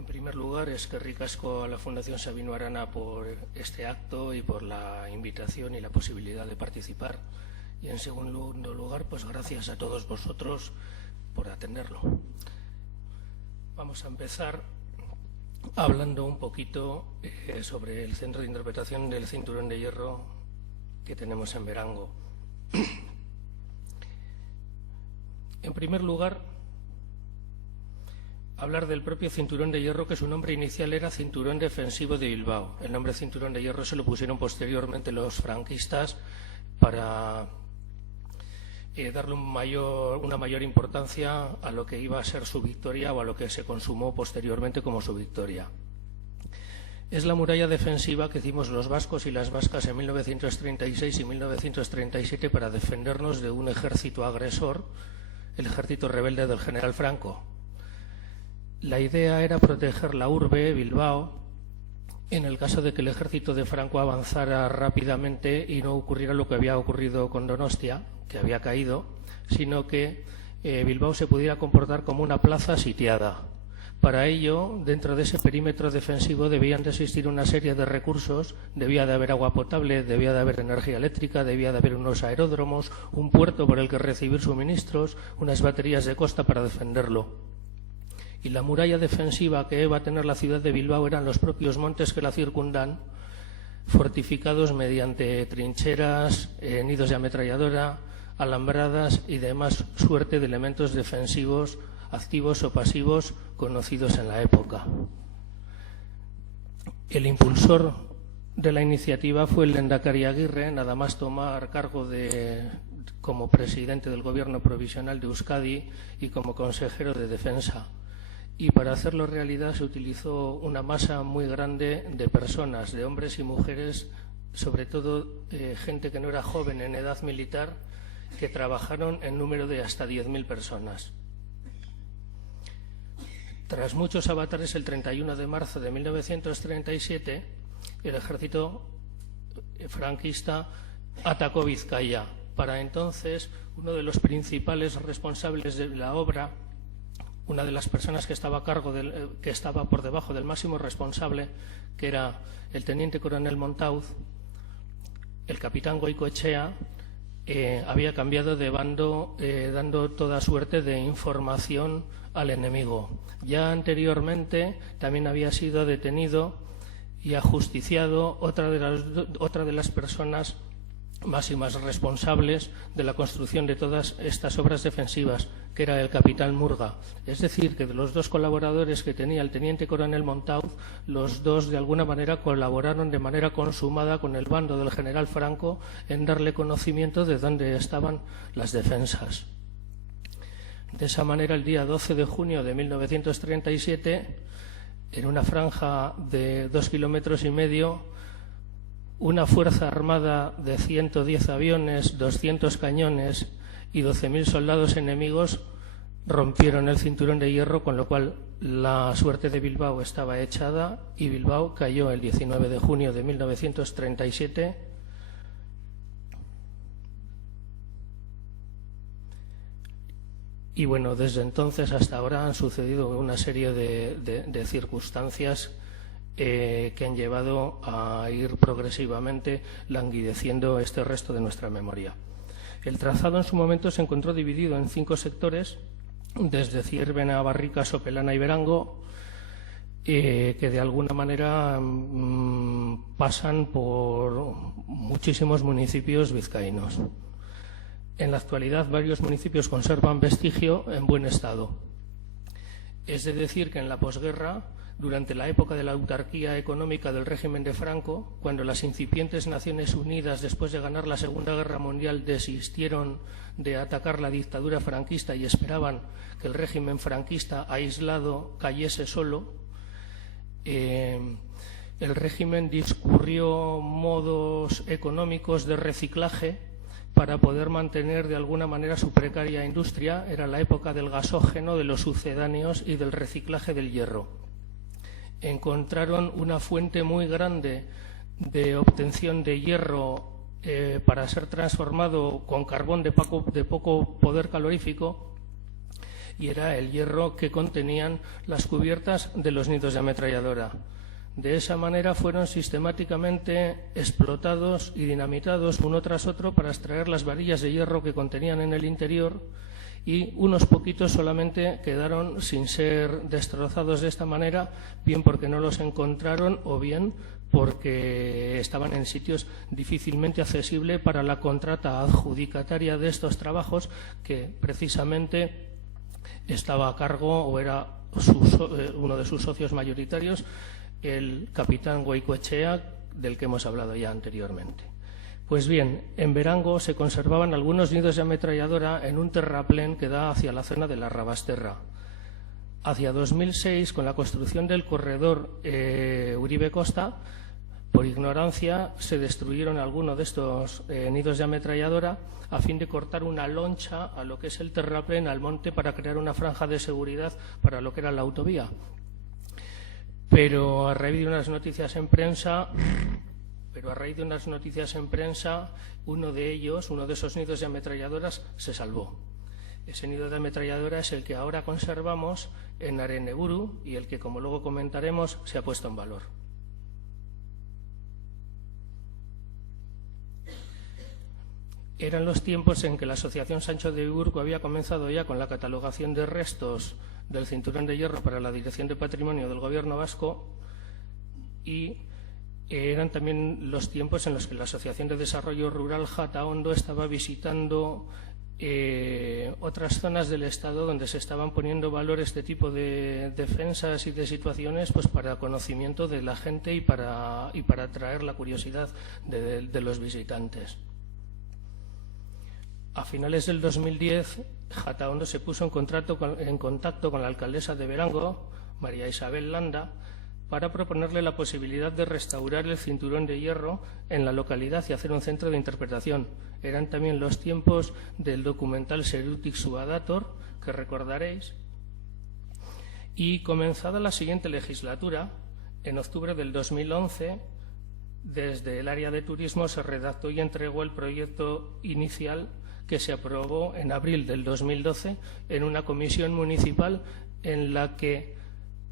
En primer lugar, es que ricasco a la Fundación Sabino Arana por este acto y por la invitación y la posibilidad de participar. Y en segundo lugar, pues gracias a todos vosotros por atenderlo. Vamos a empezar hablando un poquito sobre el Centro de Interpretación del Cinturón de Hierro que tenemos en Verango. En primer lugar, hablar del propio Cinturón de Hierro, que su nombre inicial era Cinturón Defensivo de Bilbao. El nombre Cinturón de Hierro se lo pusieron posteriormente los franquistas para darle una mayor importancia a lo que iba a ser su victoria o a lo que se consumó posteriormente como su victoria. Es la muralla defensiva que hicimos los vascos y las vascas en 1936 y 1937 para defendernos de un ejército agresor, el ejército rebelde del general Franco. La idea era proteger la urbe, Bilbao, en el caso de que el ejército de Franco avanzara rápidamente y no ocurriera lo que había ocurrido con Donostia, que había caído, sino que Bilbao se pudiera comportar como una plaza sitiada. Para ello, dentro de ese perímetro defensivo debían de existir una serie de recursos, debía de haber agua potable, debía de haber energía eléctrica, debía de haber unos aeródromos, un puerto por el que recibir suministros, unas baterías de costa para defenderlo. Y la muralla defensiva que iba a tener la ciudad de Bilbao eran los propios montes que la circundan, fortificados mediante trincheras, nidos de ametralladora, alambradas y demás suerte de elementos defensivos activos o pasivos conocidos en la época. El impulsor de la iniciativa fue el lehendakari Aguirre, nada más tomar cargo como presidente del gobierno provisional de Euskadi y como consejero de defensa. Y para hacerlo realidad se utilizó una masa muy grande de personas, de hombres y mujeres, sobre todo gente que no era joven en edad militar, que trabajaron en número de hasta 10.000 personas. Tras muchos avatares, el 31 de marzo de 1937, el ejército franquista atacó Vizcaya. Para entonces, uno de los principales responsables de la obra, una de las personas que estaba a cargo que estaba por debajo del máximo responsable, que era el teniente coronel Montauz, el capitán Goicoechea, había cambiado de bando, dando toda suerte de información al enemigo. Ya anteriormente también había sido detenido y ajusticiado otra de las personas máximas responsables de la construcción de todas estas obras defensivas, que era el capitán Murga. Es decir, que de los dos colaboradores que tenía el teniente coronel Montauz, los dos de alguna manera colaboraron de manera consumada con el bando del general Franco en darle conocimiento de dónde estaban las defensas. De esa manera, el día 12 de junio de 1937, en una franja de 2,5 kilómetros, una fuerza armada de 110 aviones, 200 cañones y 12.000 soldados enemigos rompieron el cinturón de hierro, con lo cual la suerte de Bilbao estaba echada y Bilbao cayó el 19 de junio de 1937. Y bueno, desde entonces hasta ahora han sucedido una serie de circunstancias que han llevado a ir progresivamente languideciendo este resto de nuestra memoria. El trazado en su momento se encontró dividido en 5 sectores, desde Zierbena, Barrica, Sopelana y Verango, que de alguna manera pasan por muchísimos municipios vizcaínos. En la actualidad, varios municipios conservan vestigio en buen estado. Es de decir que en la posguerra, durante la época de la autarquía económica del régimen de Franco, cuando las incipientes Naciones Unidas, después de ganar la Segunda Guerra Mundial, desistieron de atacar la dictadura franquista y esperaban que el régimen franquista aislado cayese solo, el régimen discurrió modos económicos de reciclaje para poder mantener de alguna manera su precaria industria. Era la época del gasógeno, de los sucedáneos y del reciclaje del hierro. Encontraron una fuente muy grande de obtención de hierro para ser transformado con carbón de poco poder calorífico, y era el hierro que contenían las cubiertas de los nidos de ametralladora. De esa manera fueron sistemáticamente explotados y dinamitados uno tras otro para extraer las varillas de hierro que contenían en el interior, y unos poquitos solamente quedaron sin ser destrozados de esta manera, bien porque no los encontraron o bien porque estaban en sitios difícilmente accesibles para la contrata adjudicataria de estos trabajos, que precisamente estaba a cargo o era uno de sus socios mayoritarios, el capitán Goicoechea, del que hemos hablado ya anteriormente. Pues bien, en Berango se conservaban algunos nidos de ametralladora en un terraplén que da hacia la zona de la Rabasterra. Hacia 2006, con la construcción del corredor Uribe-Costa, por ignorancia se destruyeron algunos de estos nidos de ametralladora a fin de cortar una loncha a lo que es el terraplén, al monte, para crear una franja de seguridad para lo que era la autovía. Pero a raíz de unas noticias en prensa, uno de esos nidos de ametralladoras se salvó. Ese nido de ametralladora es el que ahora conservamos en Areneburu y el que, como luego comentaremos, se ha puesto en valor. Eran los tiempos en que la Asociación Sancho de Biburco había comenzado ya con la catalogación de restos del cinturón de hierro para la Dirección de Patrimonio del Gobierno vasco, y eran también los tiempos en los que la Asociación de Desarrollo Rural Jataondo estaba visitando otras zonas del Estado donde se estaban poniendo valor este tipo de defensas y de situaciones, pues para conocimiento de la gente y para atraer la curiosidad de los visitantes. A finales del 2010, Jataondo se puso en contacto con la alcaldesa de Berango, María Isabel Landa, para proponerle la posibilidad de restaurar el cinturón de hierro en la localidad y hacer un centro de interpretación. Eran también los tiempos del documental Zerutik Suadator, que recordaréis. Y comenzada la siguiente legislatura, en octubre del 2011, desde el área de turismo se redactó y entregó el proyecto inicial, que se aprobó en abril del 2012 en una comisión municipal en la que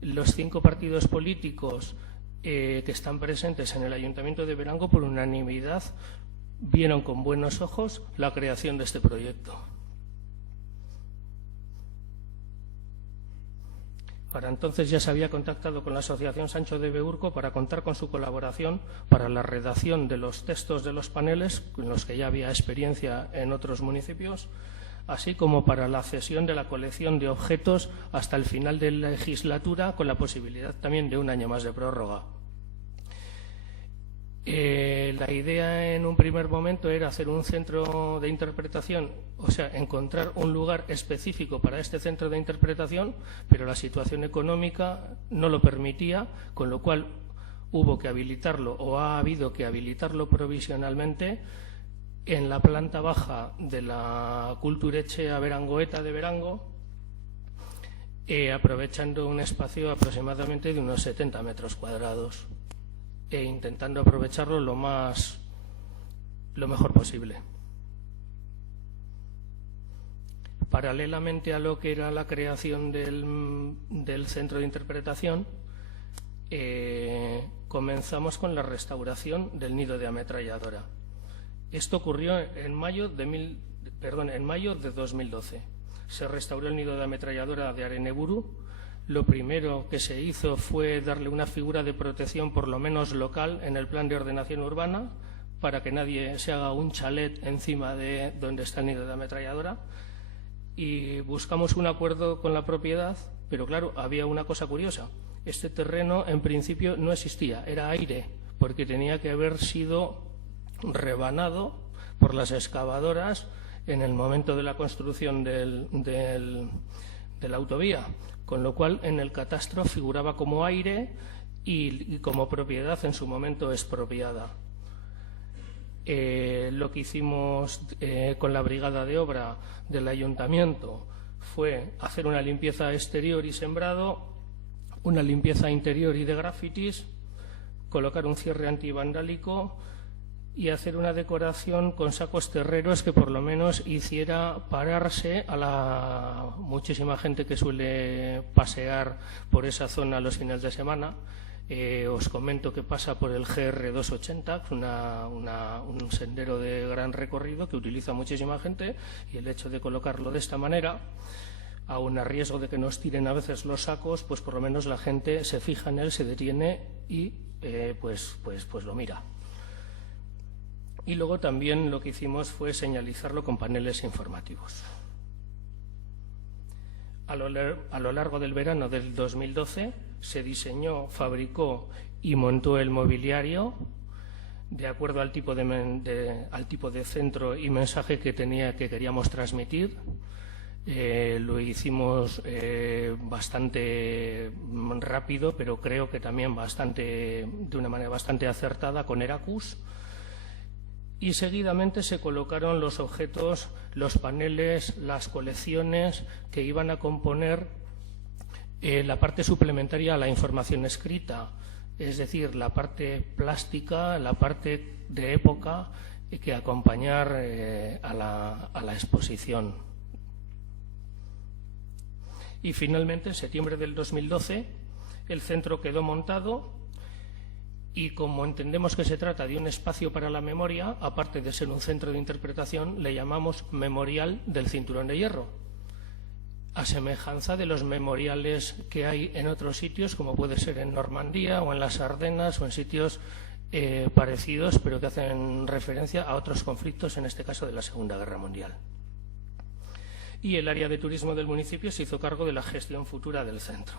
los 5 partidos políticos que están presentes en el Ayuntamiento de Berango, por unanimidad, vieron con buenos ojos la creación de este proyecto. Para entonces ya se había contactado con la Asociación Sancho de Biburco para contar con su colaboración para la redacción de los textos de los paneles, en los que ya había experiencia en otros municipios, así como para la cesión de la colección de objetos hasta el final de la legislatura, con la posibilidad también de un año más de prórroga. La idea en un primer momento era hacer un centro de interpretación, o sea, encontrar un lugar específico para este centro de interpretación, pero la situación económica no lo permitía, con lo cual hubo que habilitarlo, o ha habido que habilitarlo provisionalmente, en la planta baja de la Kulturetxea Berangoeta de Berango, aprovechando un espacio aproximadamente de unos 70 metros cuadrados. E intentando aprovecharlo lo mejor posible. Paralelamente a lo que era la creación del centro de interpretación, comenzamos con la restauración del nido de ametralladora. Esto ocurrió en mayo de 2012. Se restauró el nido de ametralladora de Areneburu. Lo primero que se hizo fue darle una figura de protección, por lo menos local, en el plan de ordenación urbana, para que nadie se haga un chalet encima de donde está el nido de ametralladora. Y buscamos un acuerdo con la propiedad, pero claro, había una cosa curiosa. Este terreno en principio no existía, era aire, porque tenía que haber sido rebanado por las excavadoras en el momento de la construcción de la autovía, con lo cual en el catastro figuraba como aire y como propiedad en su momento expropiada. Lo que hicimos con la brigada de obra del ayuntamiento fue hacer una limpieza exterior y sembrado, una limpieza interior y de grafitis, colocar un cierre antivandálico y hacer una decoración con sacos terreros que por lo menos hiciera pararse a la muchísima gente que suele pasear por esa zona los fines de semana. Os comento que pasa por el GR280, un sendero de gran recorrido que utiliza muchísima gente, y el hecho de colocarlo de esta manera, aun a riesgo de que nos tiren a veces los sacos, pues por lo menos la gente se fija en él, se detiene y pues lo mira. Y luego también lo que hicimos fue señalizarlo con paneles informativos. A lo largo del verano del 2012 se diseñó, fabricó y montó el mobiliario de acuerdo al tipo de centro y mensaje que queríamos transmitir. Lo hicimos bastante rápido, pero creo que también de una manera bastante acertada con Heracus. Y seguidamente se colocaron los objetos, los paneles, las colecciones que iban a componer la parte suplementaria a la información escrita, es decir, la parte plástica, la parte de época que acompañar a la exposición. Y finalmente, en septiembre del 2012, el centro quedó montado. Y como entendemos que se trata de un espacio para la memoria, aparte de ser un centro de interpretación, le llamamos Memorial del Cinturón de Hierro, a semejanza de los memoriales que hay en otros sitios, como puede ser en Normandía o en las Ardenas o en sitios parecidos, pero que hacen referencia a otros conflictos, en este caso de la Segunda Guerra Mundial. Y el área de turismo del municipio se hizo cargo de la gestión futura del centro.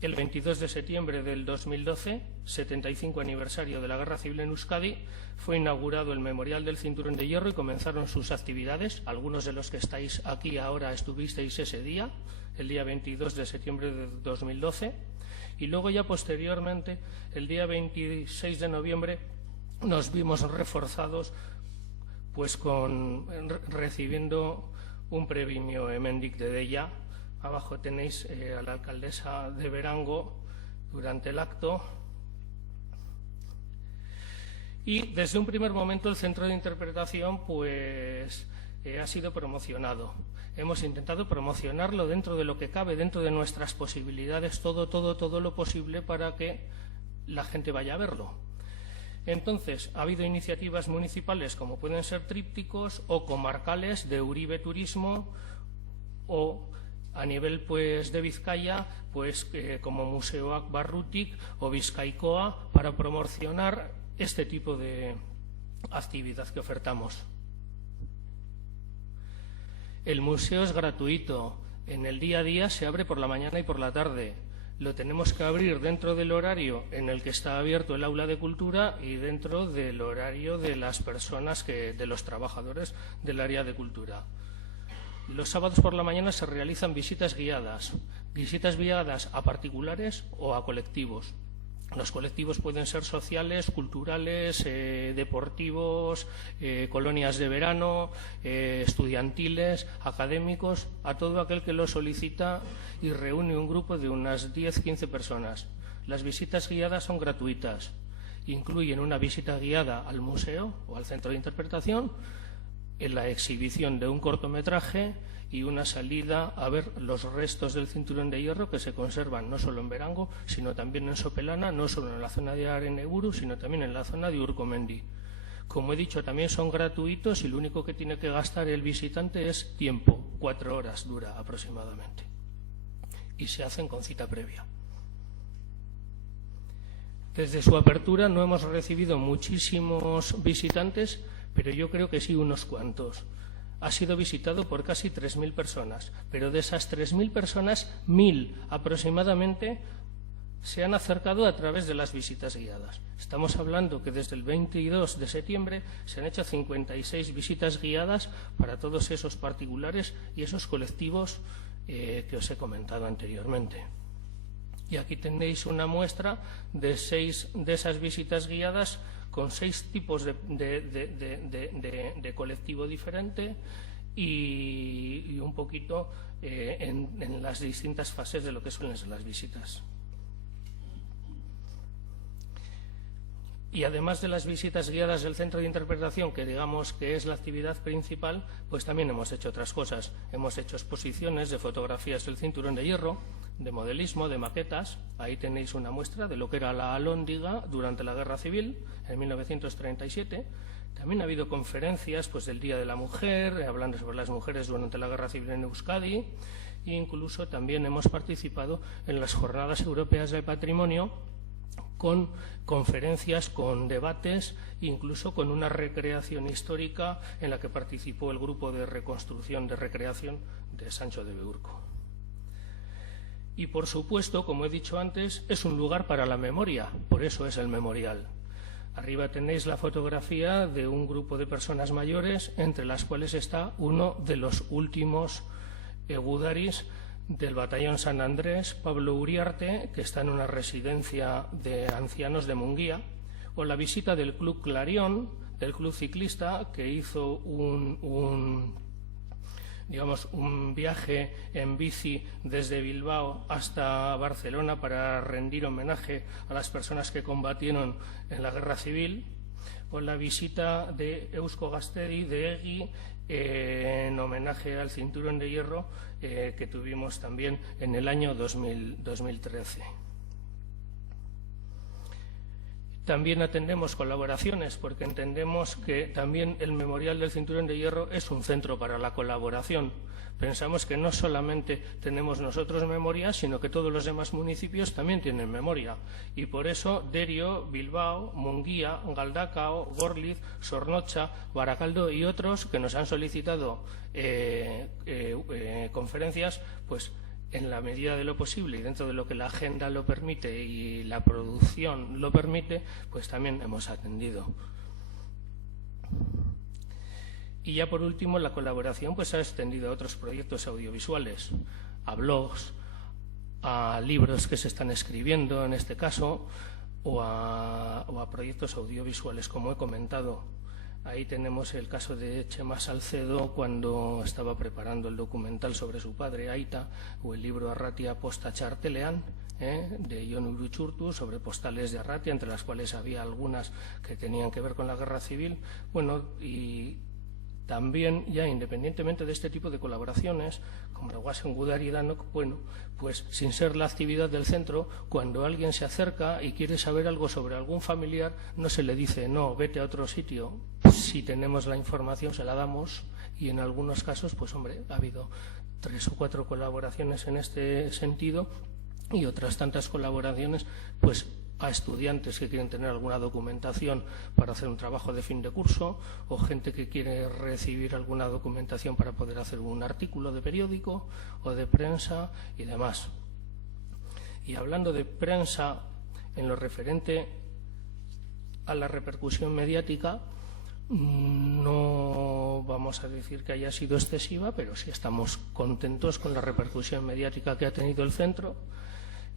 El 22 de septiembre del 2012, 75 aniversario de la Guerra Civil en Euskadi, fue inaugurado el Memorial del Cinturón de Hierro y comenzaron sus actividades. Algunos de los que estáis aquí ahora estuvisteis ese día, el día 22 de septiembre de 2012. Y luego ya posteriormente, el día 26 de noviembre, nos vimos reforzados pues recibiendo un premio Hemendik de Deia. Abajo tenéis a la alcaldesa de Berango durante el acto. Y desde un primer momento el centro de interpretación pues ha sido promocionado. Hemos intentado promocionarlo dentro de lo que cabe, dentro de nuestras posibilidades, todo lo posible para que la gente vaya a verlo. Entonces, ha habido iniciativas municipales como pueden ser trípticos o comarcales de Uribe Turismo o a nivel pues de Vizcaya, pues como Museoak Barrutik o Bizkaikoa, para promocionar este tipo de actividad que ofertamos. El museo es gratuito. En el día a día se abre por la mañana y por la tarde. Lo tenemos que abrir dentro del horario en el que está abierto el aula de cultura y dentro del horario de las personas, de los trabajadores del área de cultura. Los sábados por la mañana se realizan visitas guiadas a particulares o a colectivos. Los colectivos pueden ser sociales, culturales, deportivos, colonias de verano, estudiantiles, académicos, a todo aquel que lo solicita y reúne un grupo de unas 10-15 personas. Las visitas guiadas son gratuitas. Incluyen una visita guiada al museo o al centro de interpretación, en la exhibición de un cortometraje y una salida a ver los restos del Cinturón de Hierro que se conservan no solo en Berango, sino también en Sopelana, no solo en la zona de Areneburu, sino también en la zona de Urkomendi. Como he dicho, también son gratuitos y lo único que tiene que gastar el visitante es tiempo, 4 horas dura aproximadamente. Y se hacen con cita previa. Desde su apertura no hemos recibido muchísimos visitantes, pero yo creo que sí unos cuantos. Ha sido visitado por casi 3.000 personas, pero de esas 3.000 personas, 1.000 aproximadamente se han acercado a través de las visitas guiadas. Estamos hablando que desde el 22 de septiembre se han hecho 56 visitas guiadas para todos esos particulares y esos colectivos que os he comentado anteriormente. Y aquí tenéis una muestra de 6 de esas visitas guiadas con 6 tipos de colectivo diferente y un poquito en las distintas fases de lo que suelen ser las visitas. Y además de las visitas guiadas del centro de interpretación, que digamos que es la actividad principal, pues también hemos hecho otras cosas. Hemos hecho exposiciones de fotografías del Cinturón de Hierro, de modelismo, de maquetas. Ahí tenéis una muestra de lo que era la Alhóndiga durante la Guerra Civil, en 1937. También ha habido conferencias pues, del Día de la Mujer, hablando sobre las mujeres durante la Guerra Civil en Euskadi. E incluso también hemos participado en las Jornadas Europeas del Patrimonio, con conferencias, con debates, incluso con una recreación histórica en la que participó el grupo de reconstrucción de recreación de Sancho de Beurco. Y por supuesto, como he dicho antes, es un lugar para la memoria, por eso es el memorial. Arriba tenéis la fotografía de un grupo de personas mayores, entre las cuales está uno de los últimos egudaris del Batallón San Andrés, Pablo Uriarte, que está en una residencia de ancianos de Munguía, o la visita del Club Clarión, del Club Ciclista, que hizo un viaje en bici desde Bilbao hasta Barcelona para rendir homenaje a las personas que combatieron en la Guerra Civil, o la visita de Eusko Gaztedi, de Egi, en homenaje al Cinturón de Hierro que tuvimos también en el año 2013. También atendemos colaboraciones porque entendemos que también el Memorial del Cinturón de Hierro es un centro para la colaboración. Pensamos que no solamente tenemos nosotros memoria, sino que todos los demás municipios también tienen memoria. Y por eso Derio, Bilbao, Munguía, Galdakao, Gorliz, Sornocha, Barakaldo y otros que nos han solicitado conferencias, pues en la medida de lo posible y dentro de lo que la agenda lo permite y la producción lo permite, pues también hemos atendido. Y ya por último, la colaboración pues ha extendido a otros proyectos audiovisuales, a blogs, a libros que se están escribiendo en este caso, o a proyectos audiovisuales, como he comentado. Ahí tenemos el caso de Chema Salcedo cuando estaba preparando el documental sobre su padre, Aita, o el libro Arratia Posta Txartelean, de Jon Uruchurtu, sobre postales de Arratia, entre las cuales había algunas que tenían que ver con la Guerra Civil. Bueno, y también, ya independientemente de este tipo de colaboraciones, como la Guasen Gudari Danok, bueno, pues sin ser la actividad del centro, cuando alguien se acerca y quiere saber algo sobre algún familiar, no se le dice, no, vete a otro sitio. Si tenemos la información, se la damos, y en algunos casos, pues hombre, ha habido 3 o 4 colaboraciones en este sentido, y otras tantas colaboraciones, pues a estudiantes que quieren tener alguna documentación para hacer un trabajo de fin de curso, o gente que quiere recibir alguna documentación para poder hacer un artículo de periódico o de prensa y demás. Y hablando de prensa, en lo referente a la repercusión mediática, no vamos a decir que haya sido excesiva, pero sí estamos contentos con la repercusión mediática que ha tenido el centro.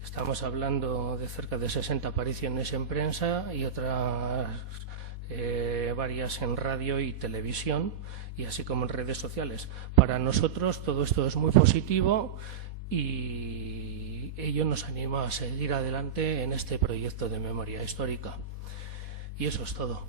Estamos hablando de cerca de 60 apariciones en prensa y otras varias en radio y televisión, y así como en redes sociales. Para nosotros todo esto es muy positivo y ello nos anima a seguir adelante en este proyecto de memoria histórica. Y eso es todo.